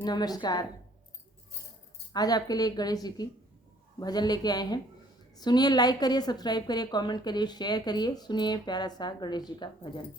नमस्कार। आज आपके लिए एक गणेश जी की भजन लेके आए हैं। सुनिए, लाइक करिए, सब्सक्राइब करिए, कमेंट करिए, शेयर करिए। सुनिए प्यारा सा गणेश जी का भजन।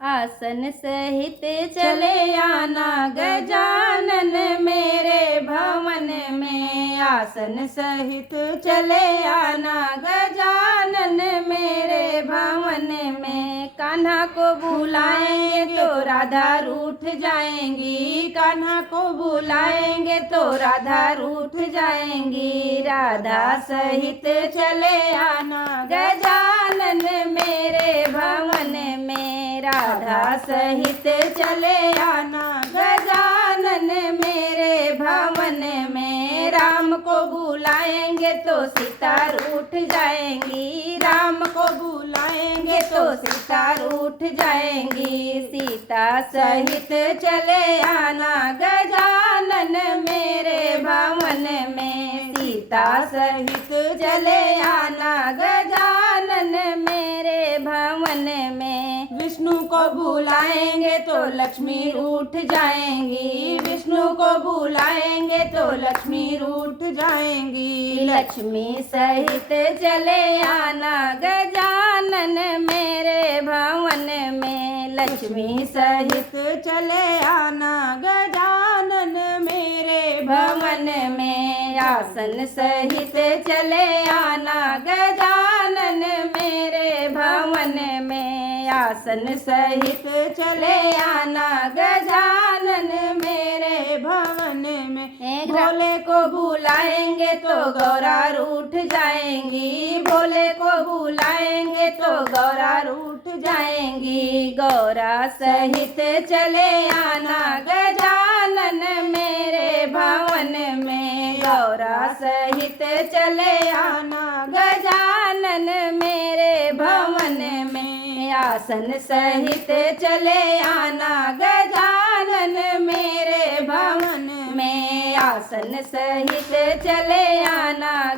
आसन सहित चले आना गजानन मेरे भवन में। आसन सहित चले आना गजानन मेरे भवन में। कान्हा को बुलाएंगे तो राधा रूठ जाएंगी। कान्हा को बुलाएंगे तो राधा रूठ जाएंगी। राधा सहित चले आना गजानन मेरे भवन में। राधा सहित चले आना गजानन मेरे भवन में। राम को बुलाएंगे तो सीता रूठ जाएंगी। राम को बुलाएंगे तो सीता रूठ जाएंगी। सीता सहित चले आना गजानन मेरे भवन में। सीता सहित चले आना गजानन मेरे भवन में। विष्णु को बुलाएंगे तो लक्ष्मी रूठ जाएंगी। विष्णु को बुलाएंगे तो लक्ष्मी रूठ जाएंगी। लक्ष्मी सहित चले आना गजानन मेरे भवन में। लक्ष्मी सहित चले आना गजानन मेरे भवन में। आसन सहित चले आना गजानन मेरे भवन में। आसन सहित चले आना गजानन मेरे भवन में। भोले को बुलाएंगे तो गौरा रूठ जाएंगी। भोले को बुलाएंगे तो गौरा रूठ जाएंगी। गौरा सहित चले आना गजानन मेरे भवन में। गौरा सहित चले आना गजानन मेरे भवन में। आसन सहित चले आना गजानन मेरे भवन में। आसन सहित चले आना